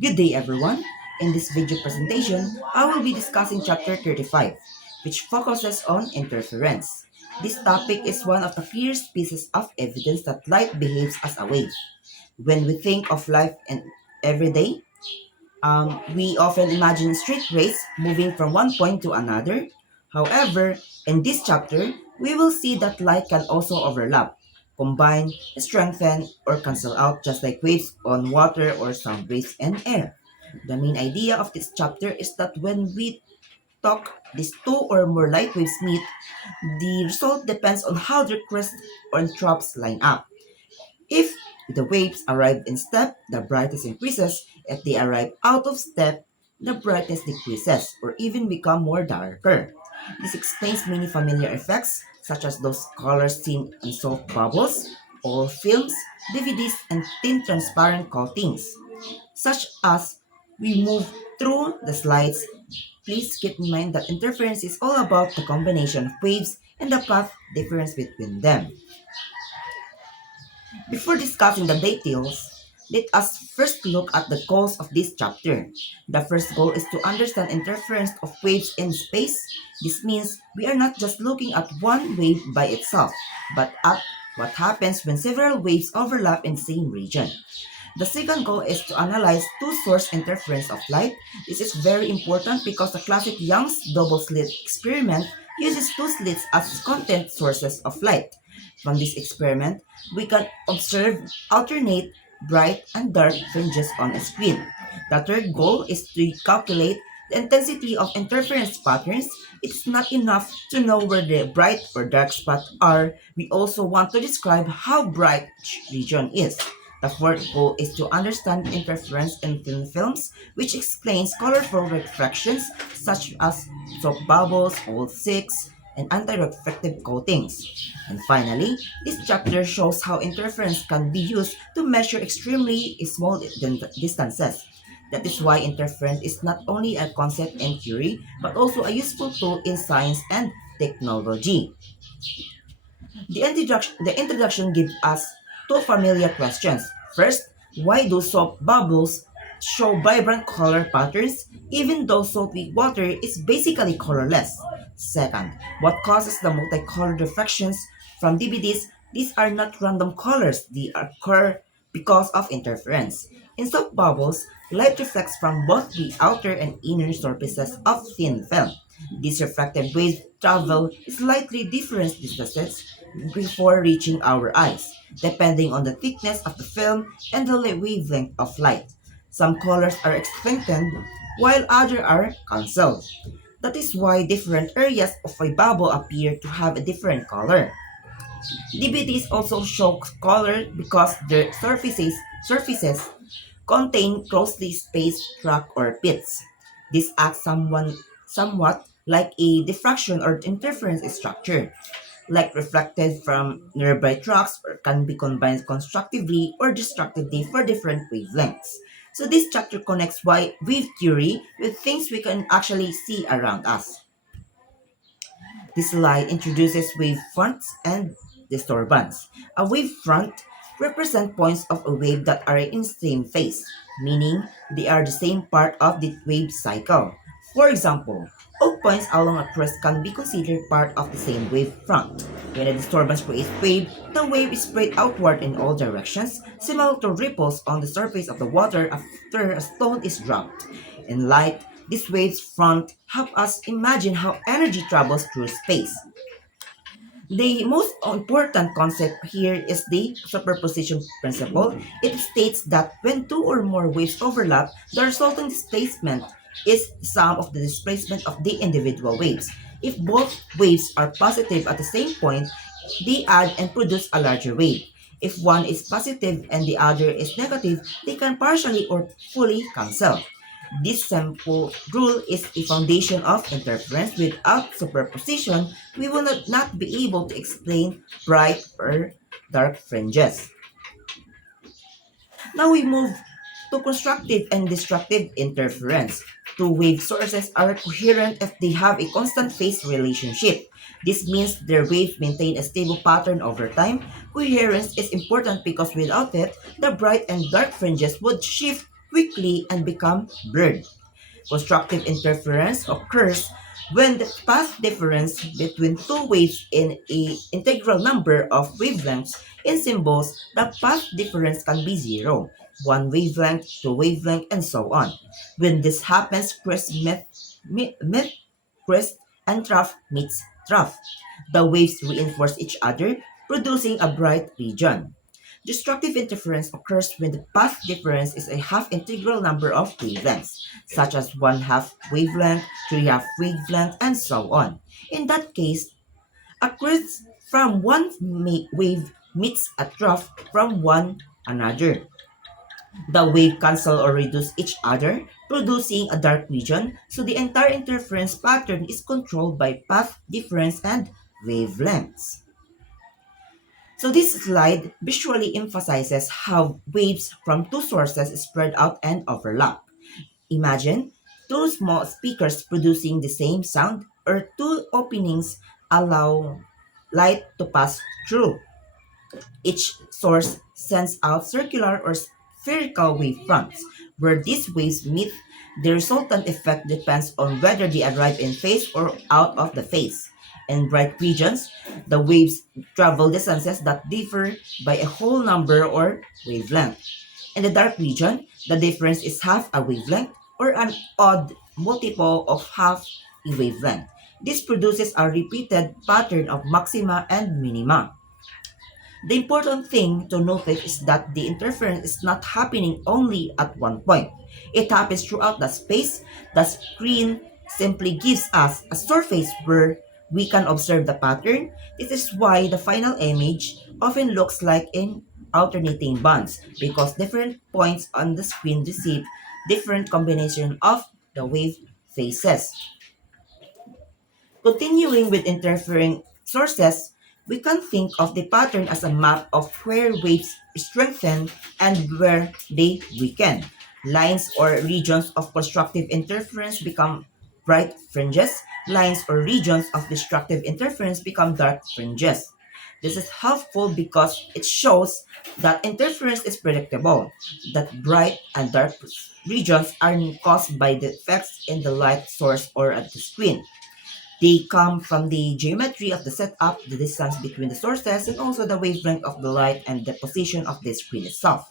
Good day everyone. In this video presentation, I will be discussing chapter 35, which focuses on interference. This topic is one of the clearest pieces of evidence that light behaves as a wave. When we think of life and every day, we often imagine straight rays moving from one point to another. However, in this chapter, we will see that light can also overlap, combine, strengthen, or cancel out just like waves on water or sound waves in air. The main idea of this chapter is that when we talk these two or more light waves meet, the result depends on how their crests or troughs line up. If the waves arrive in step, the brightness increases. If they arrive out of step, the brightness decreases or even become more darker. This explains many familiar effects such as those colors seen in soap bubbles, oil films, DVDs, and thin transparent coatings. Such as we move through the slides, please keep in mind that interference is all about the combination of waves and the path difference between them. Before discussing the details, let us first look at the goals of this chapter. The first goal is to understand interference of waves in space. This means we are not just looking at one wave by itself, but at what happens when several waves overlap in the same region. The second goal is to analyze two-source interference of light. This is very important because the classic Young's double-slit experiment uses two slits as content sources of light. From this experiment, we can observe alternate bright and dark fringes on a screen. The third goal is to calculate the intensity of interference patterns. It's not enough to know where the bright or dark spots are. We also want to describe how bright each region is. The fourth goal is to understand interference in thin films, which explains colorful refractions such as soap bubbles, old six, and anti-reflective coatings. And finally, this chapter shows how interference can be used to measure extremely small distances. That is why interference is not only a concept in theory, but also a useful tool in science and technology. The introduction gives us two familiar questions. First, why do soap bubbles show vibrant color patterns even though soapy water is basically colorless? Second, what causes the multicolored reflections from DVDs? These are not random colors, they occur because of interference. In soap bubbles, light reflects from both the outer and inner surfaces of thin film. These refracted waves travel slightly different distances before reaching our eyes, depending on the thickness of the film and the wavelength of light. Some colors are strengthened, while others are cancelled. That is why different areas of a bubble appear to have a different color. DVDs also show color because their surfaces contain closely spaced track or pits. This acts somewhat like a diffraction or interference structure. Like reflected from nearby tracks or can be combined constructively or destructively for different wavelengths. So this chapter connects wave theory with things we can actually see around us. This slide introduces wave fronts and disturbance. A wave front represents points of a wave that are in the same phase, meaning they are the same part of the wave cycle. For example, all points along a crest can be considered part of the same wave front. When a disturbance creates wave, the wave is spread outward in all directions, similar to ripples on the surface of the water after a stone is dropped. In light, these waves front help us imagine how energy travels through space. The most important concept here is the superposition principle. It states that when two or more waves overlap, the resulting displacement is the sum of the displacement of the individual waves. If both waves are positive at the same point, they add and produce a larger wave. If one is positive and the other is negative, they can partially or fully cancel. This simple rule is a foundation of interference. Without superposition, we will not be able to explain bright or dark fringes. Now we move to constructive and destructive interference. Two wave sources are coherent if they have a constant phase relationship. This means their waves maintain a stable pattern over time. Coherence is important because without it, the bright and dark fringes would shift quickly and become blurred. Constructive interference occurs when the path difference between two waves in a integral number of wavelengths in symbols, the path difference can be zero, one wavelength, two wavelength, and so on. When this happens, crest and trough meets trough. The waves reinforce each other, producing a bright region. Destructive interference occurs when the path difference is a half integral number of wavelengths, such as one half wavelength, three half wavelength, and so on. In that case, a crest from one wave meets a trough from one another. The wave cancel or reduce each other, producing a dark region, so the entire interference pattern is controlled by path difference and wavelengths. So this slide visually emphasizes how waves from two sources spread out and overlap. Imagine two small speakers producing the same sound, or two openings allow light to pass through. Each source sends out circular or spherical wavefronts. Where these waves meet, the resultant effect depends on whether they arrive in phase or out of the phase. In bright regions, the waves travel distances that differ by a whole number or wavelength. In the dark region, the difference is half a wavelength or an odd multiple of half a wavelength. This produces a repeated pattern of maxima and minima. The important thing to notice is that the interference is not happening only at one point. It happens throughout the space. The screen simply gives us a surface where we can observe the pattern. This is why the final image often looks like in alternating bands, because different points on the screen receive different combination of the wave phases. Continuing with interfering sources, we can think of the pattern as a map of where waves strengthen and where they weaken. Lines or regions of constructive interference become bright fringes. Lines or regions of destructive interference become dark fringes. This is helpful because it shows that interference is predictable, that bright and dark regions are caused by the effects in the light source or at the screen. They come from the geometry of the setup, the distance between the sources, and also the wavelength of the light and the position of the screen itself.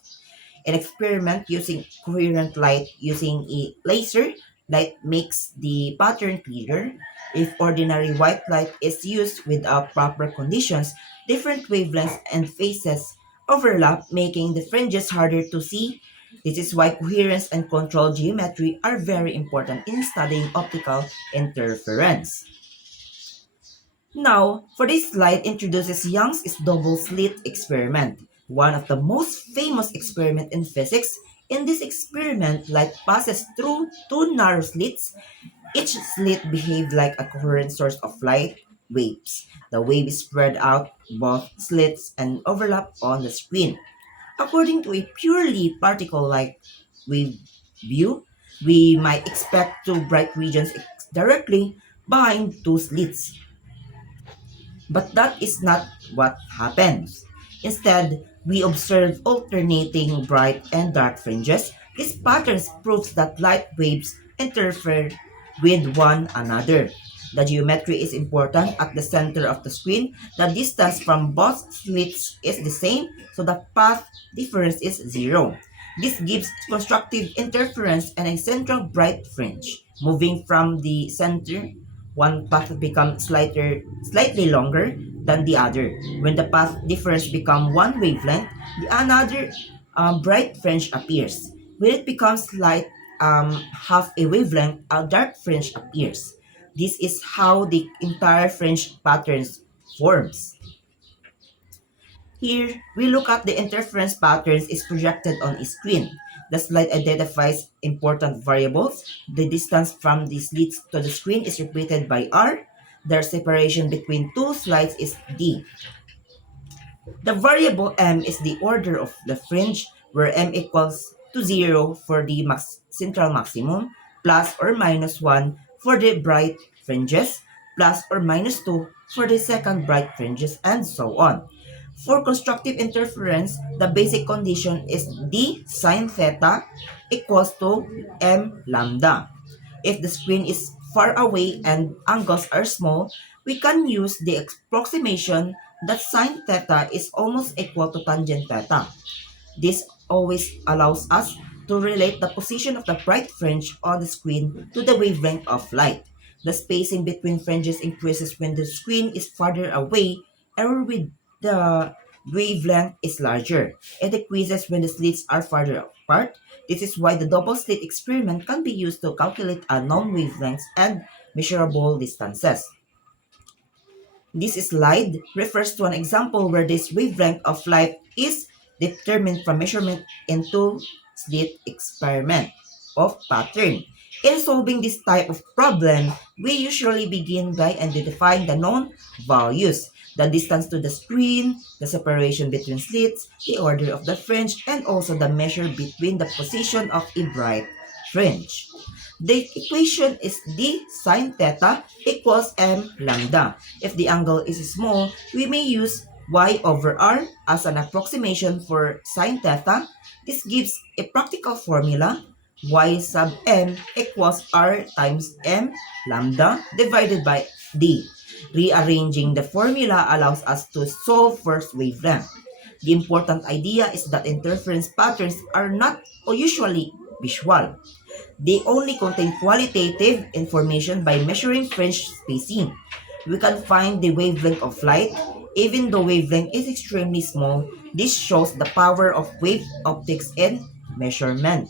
In experiment using coherent light using a laser, light makes the pattern clearer. If ordinary white light is used without proper conditions, different wavelengths and phases overlap, making the fringes harder to see. This is why coherence and control geometry are very important in studying optical interference. Now, for this slide introduces Young's double slit experiment, one of the most famous experiments in physics. In this experiment, light passes through two narrow slits. Each slit behaves like a coherent source of light waves. The waves spread out both slits and overlap on the screen. According to a purely particle-like wave view, we might expect two bright regions directly behind two slits. But that is not what happens. Instead, we observe alternating bright and dark fringes. This pattern proves that light waves interfere with one another. The geometry is important. At the center of the screen, the distance from both slits is the same, so the path difference is zero. This gives constructive interference and a central bright fringe. Moving from the center, one path becomes slightly longer than the other. When the path difference become one wavelength, the another bright fringe appears. When it becomes light half a wavelength, a dark fringe appears. This is how the entire fringe patterns forms. Here, we look at the interference patterns is projected on a screen. The slide identifies important variables. The distance from the slits to the screen is repeated by R. Their separation between two slides is D. The variable M is the order of the fringe, where M equals to 0 for the central maximum, plus or minus 1 for the bright fringes, plus or minus 2 for the second bright fringes, and so on. For constructive interference, the basic condition is d sine theta equals to m lambda. If the screen is far away and angles are small, we can use the approximation that sine theta is almost equal to tangent theta. This always allows us to relate the position of the bright fringe on the screen to the wavelength of light. The spacing between fringes increases when the screen is farther away and with the wavelength is larger. It decreases when the slits are farther apart. This is why the double slit experiment can be used to calculate unknown wavelengths and measurable distances. This slide refers to an example where this wavelength of light is determined from measurement into slit experiment of pattern. In solving this type of problem, we usually begin by identifying the known values, the distance to the screen, the separation between slits, the order of the fringe, and also the measure between the position of a bright fringe. The equation is d sine theta equals m lambda. If the angle is small, we may use y over r as an approximation for sine theta. This gives a practical formula. Y sub m equals r times m lambda divided by d. Rearranging the formula allows us to solve first wavelength. The important idea is that interference patterns are not usually visual. They only contain qualitative information by measuring fringe spacing. We can find the wavelength of light. Even though wavelength is extremely small, this shows the power of wave optics in measurement.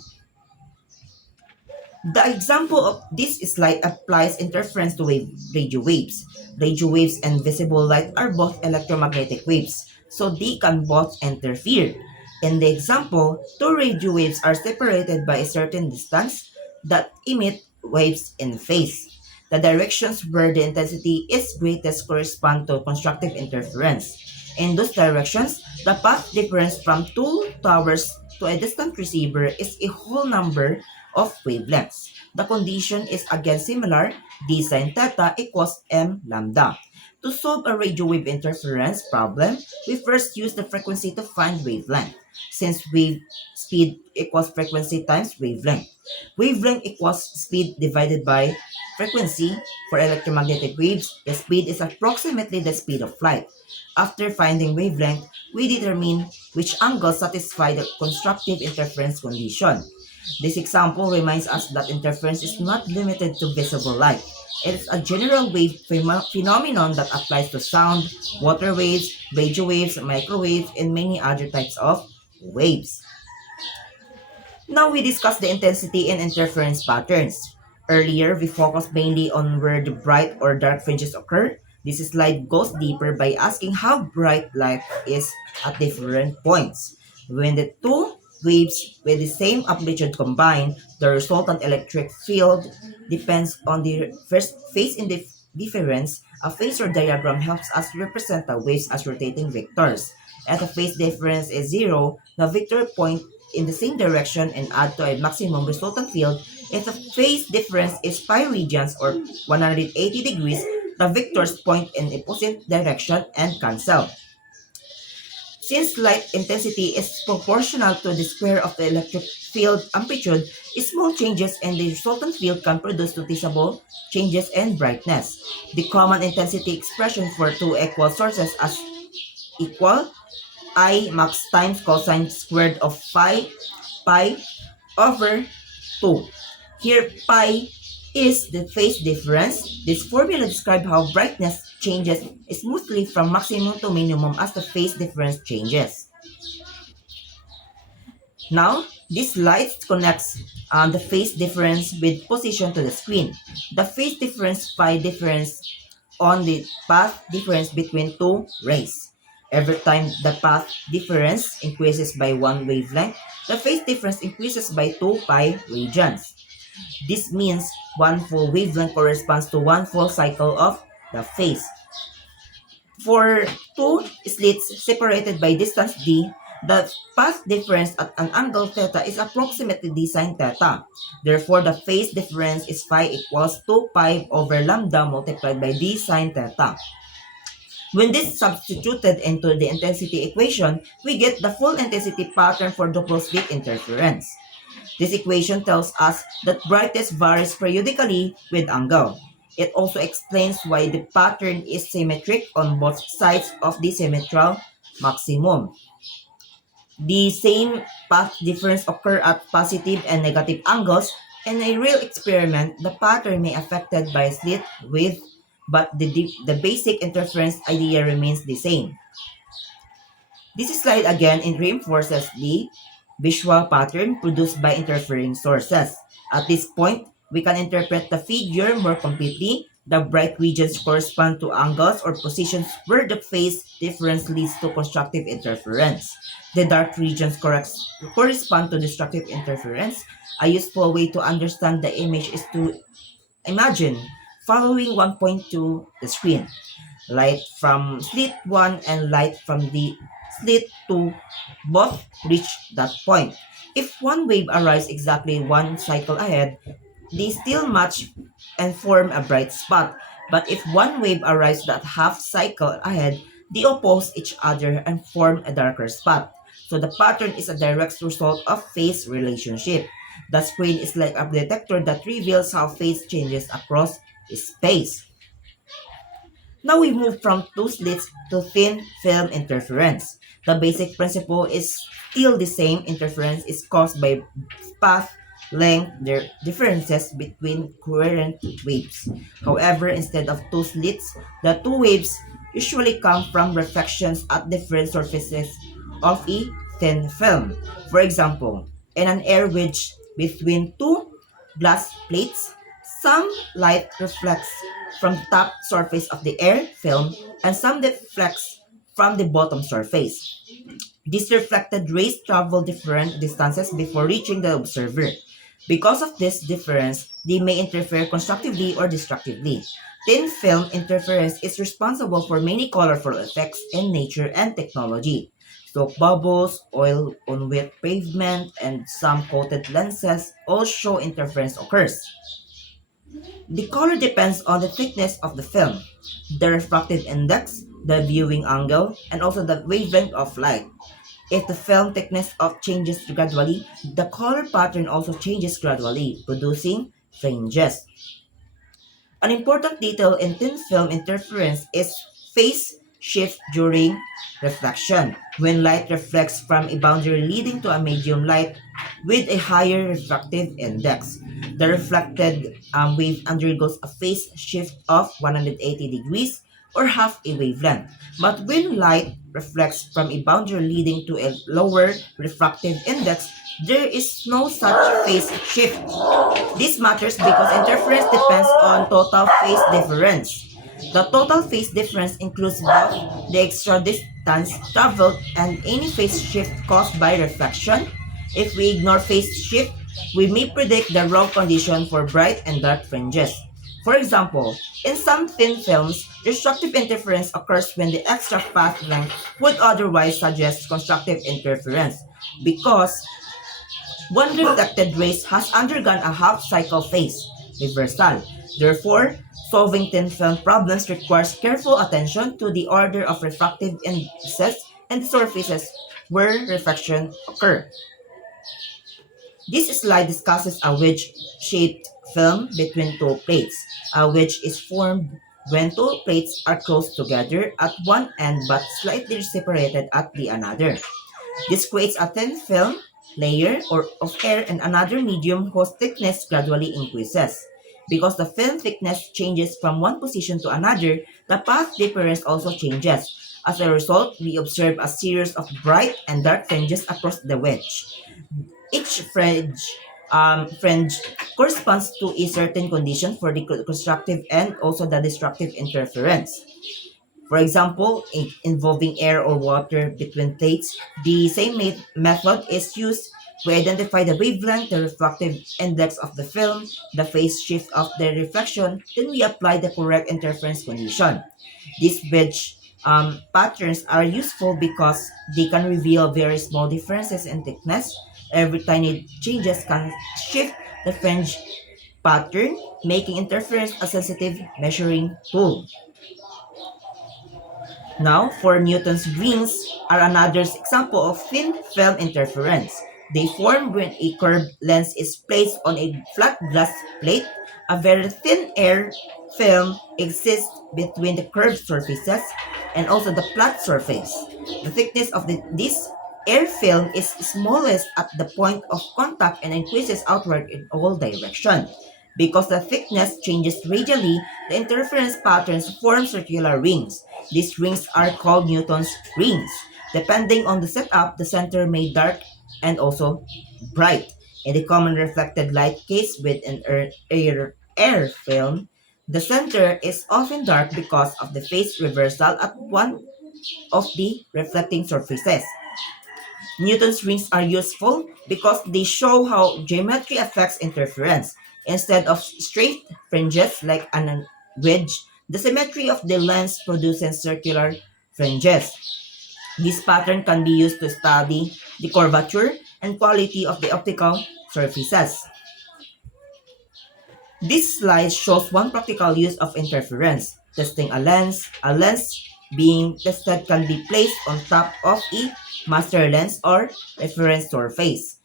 The example of this slide applies interference to radio waves. Radio waves and visible light are both electromagnetic waves, so they can both interfere. In the example, two radio waves are separated by a certain distance that emit waves in phase. The directions where the intensity is greatest correspond to constructive interference. In those directions, the path difference from two towers to a distant receiver is a whole number of wavelengths. The condition is again similar, d sine theta equals m lambda. To solve a radio wave interference problem, we first use the frequency to find wavelength. Since wave speed equals frequency times wavelength. Wavelength equals speed divided by frequency. For electromagnetic waves, the speed is approximately the speed of light. After finding wavelength, we determine which angles satisfy the constructive interference condition. This example reminds us that interference is not limited to visible light. It is a general wave phenomenon that applies to sound, water waves, radio waves, microwaves, and many other types of waves. Now we discuss the intensity and interference patterns. Earlier, we focused mainly on where the bright or dark fringes occur. This slide goes deeper by asking how bright light is at different points. When the two waves with the same amplitude combine, the resultant electric field depends on the first phase in the difference. A phasor diagram helps us represent the waves as rotating vectors. If the phase difference is zero, the vector point in the same direction and add to a maximum resultant field. If the phase difference is pi radians or 180 degrees, the vectors point in opposite direction and cancel. Since light intensity is proportional to the square of the electric field amplitude, small changes in the resultant field can produce noticeable changes in brightness. The common intensity expression for two equal sources is equal I max times cosine squared of pi over 2. Here, pi is the phase difference. This formula describes how brightness changes smoothly from maximum to minimum as the phase difference changes. Now, this light connects the phase difference with position to the screen. The phase difference pi difference on the path difference between two rays. Every time the path difference increases by one wavelength, the phase difference increases by 2 pi radians. This means one full wavelength corresponds to one full cycle of the phase. For two slits separated by distance d, the path difference at an angle theta is approximately d sine theta. Therefore, the phase difference is phi equals 2 pi over lambda multiplied by d sine theta. When this substituted into the intensity equation, we get the full intensity pattern for double slit interference. This equation tells us that brightness varies periodically with angle. It also explains why the pattern is symmetric on both sides of the symmetrical maximum. The same path difference occur at positive and negative angles. In a real experiment, the pattern may affected by slit width, but the basic interference idea remains the same. This slide again reinforces the visual pattern produced by interfering sources. At this point, we can interpret the figure more completely. The bright regions correspond to angles or positions where the phase difference leads to constructive interference. The dark regions correspond to destructive interference. A useful way to understand the image is to imagine following one point to the screen. Light from slit 1 and light from the slit 2 both reach that point. If one wave arrives exactly one cycle ahead, they still match and form a bright spot. But if one wave arrives that half cycle ahead, they oppose each other and form a darker spot. So the pattern is a direct result of phase relationship. The screen is like a detector that reveals how phase changes across space. Now we move from two slits to thin film interference. The basic principle is still the same. Interference is caused by path length differences between coherent waves. However, instead of two slits, the two waves usually come from reflections at different surfaces of a thin film. For example, in an air wedge between two glass plates, some light reflects from the top surface of the air film and some reflects from the bottom surface. These reflected rays travel different distances before reaching the observer. Because of this difference, they may interfere constructively or destructively. Thin film interference is responsible for many colorful effects in nature and technology. Soap bubbles, oil on wet pavement, and some coated lenses all show interference occurs. The color depends on the thickness of the film, the refractive index, the viewing angle, and also the wavelength of light. If the film thickness changes gradually, the color pattern also changes gradually, producing fringes. An important detail in thin film interference is phase shift during reflection. When light reflects from a boundary leading to a medium light with a higher refractive index, the reflected wave undergoes a phase shift of 180 degrees or half a wavelength. But when light reflects from a boundary leading to a lower refractive index, there is no such phase shift. This matters because interference depends on total phase difference. The total phase difference includes both the extra distance traveled and any phase shift caused by reflection. If we ignore phase shift, we may predict the wrong condition for bright and dark fringes. For example, in some thin films, destructive interference occurs when the extra path length would otherwise suggest constructive interference because one reflected rays has undergone a half-cycle phase reversal. Therefore, solving thin film problems requires careful attention to the order of refractive indices and the surfaces where refraction occur. This slide discusses a wedge-shaped film between two plates. A wedge is formed when two plates are close together at one end but slightly separated at the another. This creates a thin film layer of air and another medium whose thickness gradually increases. Because the film thickness changes from one position to another, the path difference also changes. As a result, we observe a series of bright and dark fringes across the wedge. Each fringe corresponds to a certain condition for the constructive and also the destructive interference. For example, involving air or water between plates, the same method is used to identify the wavelength, the refractive index of the film, the phase shift of the reflection, then we apply the correct interference condition. These wedge patterns are useful because they can reveal very small differences in thickness. Every tiny changes can shift the fringe pattern, making interference a sensitive measuring tool. Now, for Newton's rings are another example of thin film interference. They form when a curved lens is placed on a flat glass plate. A very thin air film exists between the curved surfaces and also the flat surface. The thickness of this air film is smallest at the point of contact and increases outward in all directions. Because the thickness changes radially, the interference patterns form circular rings. These rings are called Newton's rings. Depending on the setup, the center may be dark and also bright. In the common reflected light case with an air film, the center is often dark because of the phase reversal at one of the reflecting surfaces. Newton's rings are useful because they show how geometry affects interference. Instead of straight fringes like an wedge, the symmetry of the lens produces circular fringes. This pattern can be used to study the curvature and quality of the optical surfaces. This slide shows one practical use of interference, testing a lens. A lens being tested can be placed on top of a master lens or reference surface.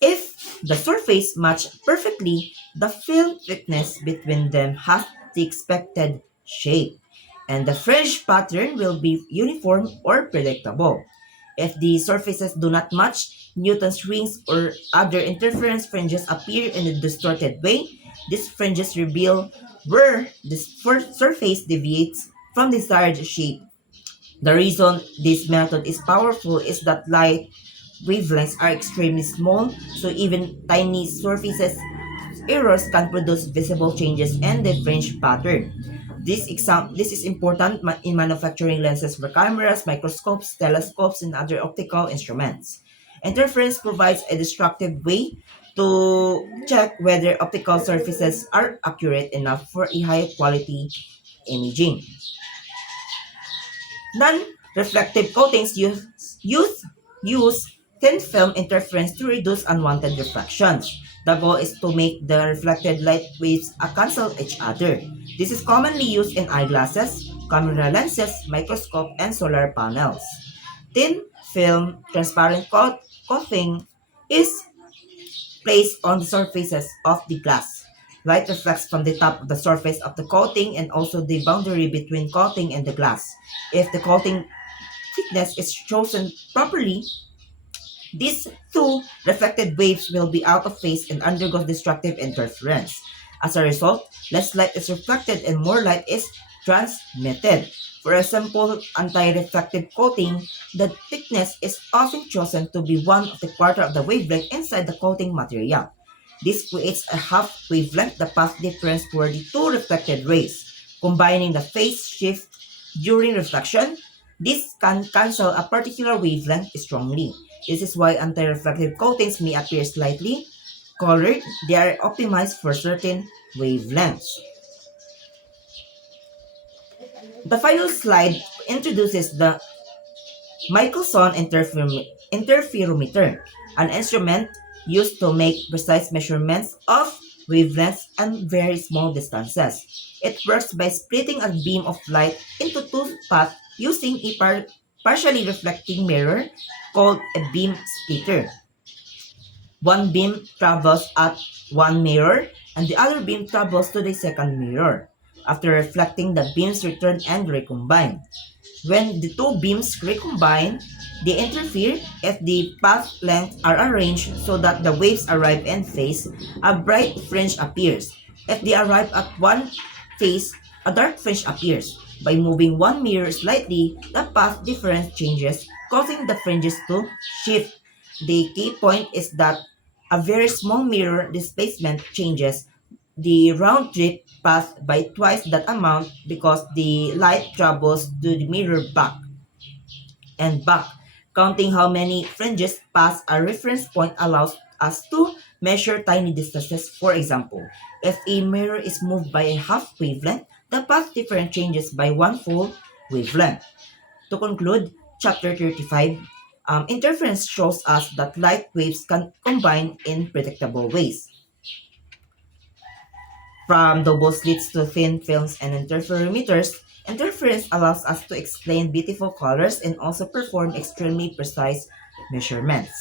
If the surface match perfectly, the film thickness between them has the expected shape, and the fringe pattern will be uniform or predictable. If the surfaces do not match, Newton's rings or other interference fringes appear in a distorted way. These fringes reveal where the surface deviates from the desired shape. The reason this method is powerful is that light wavelengths are extremely small, so even tiny surfaces errors can produce visible changes in the fringe pattern. This is important in manufacturing lenses for cameras, microscopes, telescopes, and other optical instruments. Interference provides a destructive way to check whether optical surfaces are accurate enough for a high quality imaging. Non-reflective coatings use thin film interference to reduce unwanted refractions. The goal is to make the reflected light waves cancel each other. This is commonly used in eyeglasses, camera lenses, microscope, and solar panels. Thin film transparent coating is placed on the surfaces of the glass. Light reflects from the top of the surface of the coating and also the boundary between coating and the glass. If the coating thickness is chosen properly, these two reflected waves will be out of phase and undergo destructive interference. As a result, less light is reflected and more light is transmitted. For a simple anti-reflective coating, the thickness is often chosen to be one of the quarter of the wavelength inside the coating material. This creates a half wavelength, the path difference for the two reflected rays. Combining the phase shift during reflection, this can cancel a particular wavelength strongly. This is why anti-reflective coatings may appear slightly colored. They are optimized for certain wavelengths. The final slide introduces the Michelson interferometer, an instrument used to make precise measurements of wavelengths and very small distances. It works by splitting a beam of light into two paths using a partially reflecting mirror called a beam splitter. One beam travels at one mirror and the other beam travels to the second mirror. After reflecting, the beams return and recombine. When the two beams recombine, they interfere. If the path lengths are arranged so that the waves arrive in phase, a bright fringe appears. If they arrive at one phase, a dark fringe appears. By moving one mirror slightly, the path difference changes, causing the fringes to shift. The key point is that a very small mirror displacement changes the round trip path by twice that amount because the light travels to the mirror back and back. Counting how many fringes pass a reference point allows us to measure tiny distances. For example, if a mirror is moved by a half wavelength, the path difference changes by one full wavelength. To conclude, chapter 35, interference shows us that light waves can combine in predictable ways. From double slits to thin films and interferometers, Interference allows us to explain beautiful colors and also perform extremely precise measurements.